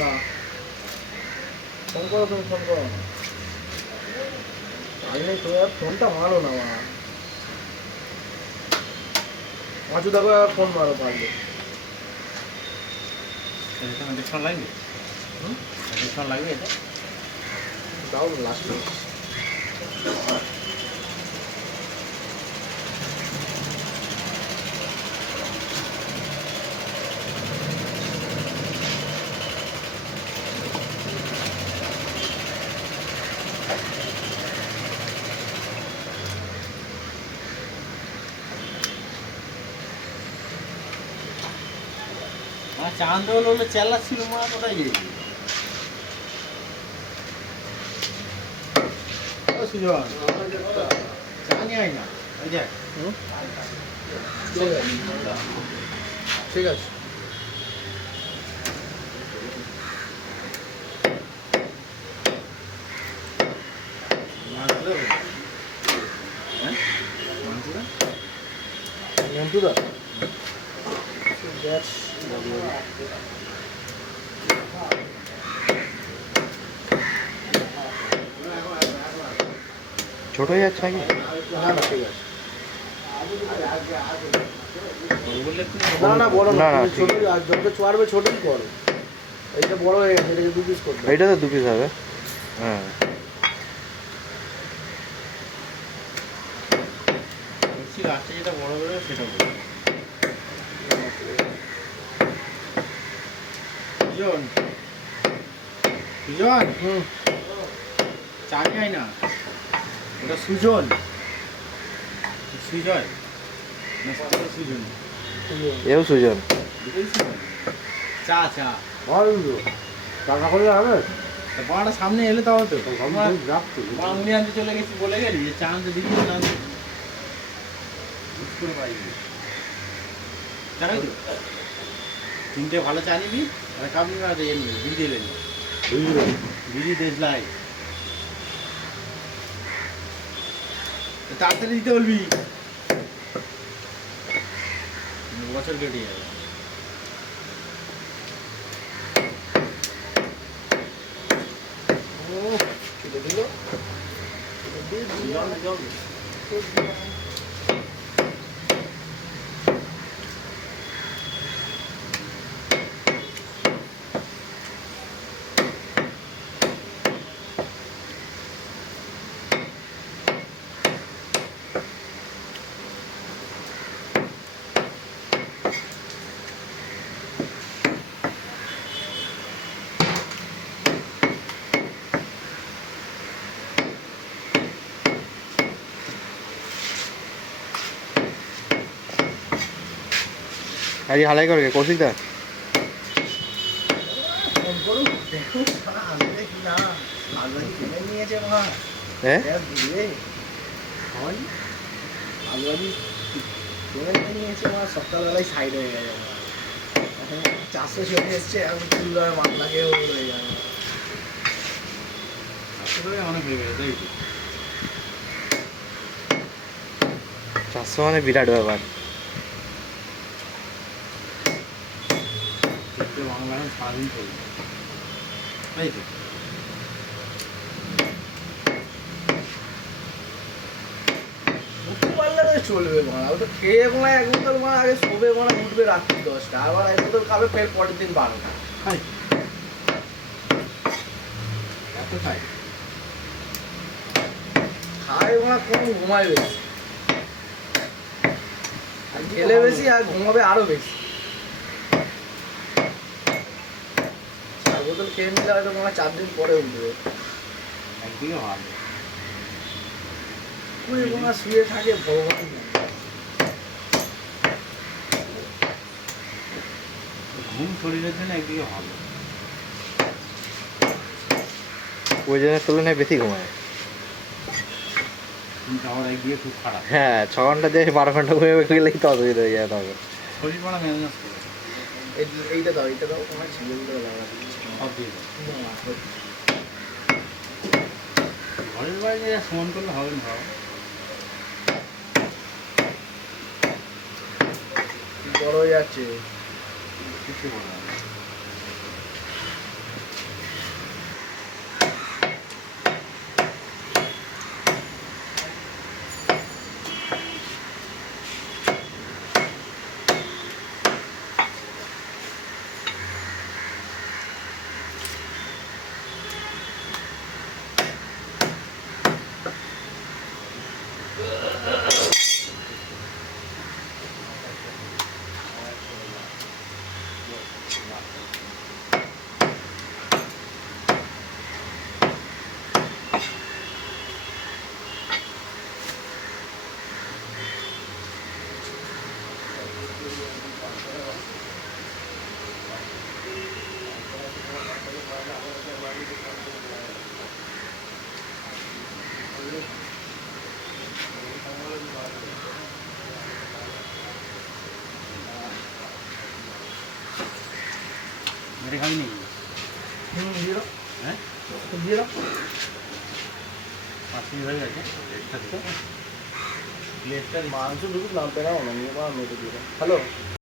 না ফোন করো, তুমি ফোন করো না। আমি নেই তো, ফোনটা মারো না মা। পাঁচু দেখো ফোন মারো পারলে। ডিসকাউন্ট লাগবে? ডিসকাউন্ট লাগবে এটা? দাও লাস্ট। আমার চাঁদ হলো চেল্লাচ্ছিল মা, কোথায় গিয়েছি? ও সুজন, চা নিয়ে আয় না। ওই দেখ। ঠিক আছে। মন্টুদা গ্যাস ছোট হয়ে যাচ্ছে নাকি? না না ঠিক আছে। না না বড় না, ছোট যত চড়বে ছোটই করো। এইটা বড় হয়ে গেছে, এটাকে 2 পিস করবে। এইটা তো 2 পিস হবে। হ্যাঁ লাস্টে যেটা বড় বড় সেটা বড়। সুজন, সুজন, চা নিয়ে আয় না। ওটা সুজন, সুজয় না সুজন? এও সুজন। দুটোই সুজন। চা চা টাকা করে হবে। বাড়াটা সামনে এলে তাও তো রাখতো বাংলি আনতে চলে গেছি, বলে গেলি যে চা আনতে দিবি না করে পাই জানাই তো। 3টে ভালো চা নিবি আর কাপ নিবি আর ইয়ে নিবি, বিড়ি দিয়ে নিবি। বিড়ি দেশলাই তাড়াতাড়ি দিতে বলবি, বছর কেটে যাবে। আরে হালাই করে কৌশিক দা ফোন করুন, দেখুন আনবে কি না। আলবাজি কিনে নিয়েছে মা। হ্যাঁ দিয়ে হয় আলবাজি কিনে নিয়েছে মা। সকালবেলায় সাইড হয়ে গেছে মা। এখন 400 চলে এসছে, এখন চুলায় মাথা খেয়ে হয়ে যাবে। আসলে অনেক হয়ে গেছে তাই তো। 400 মানে বিরাট ব্যাপার। বাংলা সারাদিন চলবে তাই তো। পারলে চলবে মারা, ওটা খেয়ে মনে হয় 1 বোতল মারা আগে শোবে, মানে উঠবে রাত্রি 10টা, আবার 1 বোতল খাবে ফের পরের দিন 12টা। এত খাই খায় মানে কম, ঘুমায় বেশি। আর খেলে বেশি আর ঘুমাবে আরো বেশি। 4 বোতল খেয়ে নিলে হয়তো মনে হয় 4 দিন পরে উঠবে। একদিকে ভালো। তুই মনে হয় শুয়ে থাকে ভগবান জানে। ঘুম শরীরের জন্য একদিকে ভালো। ওজনের তুলনায় বেশি ঘুমায়। কিন্তু আমার একদিকে খুব খারাপ। হ্যাঁ 6 ঘন্টা দিয়ে 12 ঘন্টা ঘুমিয়ে গেলেই তো অসুবিধা হয়ে যায় তখন। শরীর পড়া ম্যানেজ করে এইটা দাও, এইটা দাও, তোমার ছিঁড়ে দিতে লাগা দিচ্ছি। সব দিয়ে দাও। ঘরের বাইরে সমান করলে হবে না। বড় হয়ে যাচ্ছে। কিছু বলা দিয়ে দাও হ্যাঁ দিয়ে দাও 5 মিনিট হয়ে গেছে প্লেটটা মাংস ঢুকুক নামতে নাও না নিয়ে বা মেটে দিয়ে দাও হ্যালো